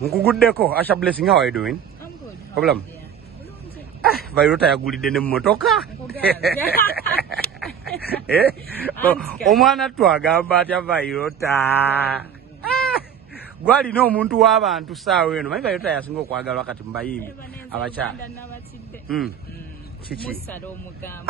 Nkuguddeko. Asha Blessing, how are you doing? I'm good. Problem? Vairota yagulidde ne mmotoka. Omwana twagamba atya Vairota. Gwalina omuntu w'abantu saawa eno. Manyi Vairota yasinga okwagalwa kati mbayimbi abakyala. Chichi. Musalo omugamba.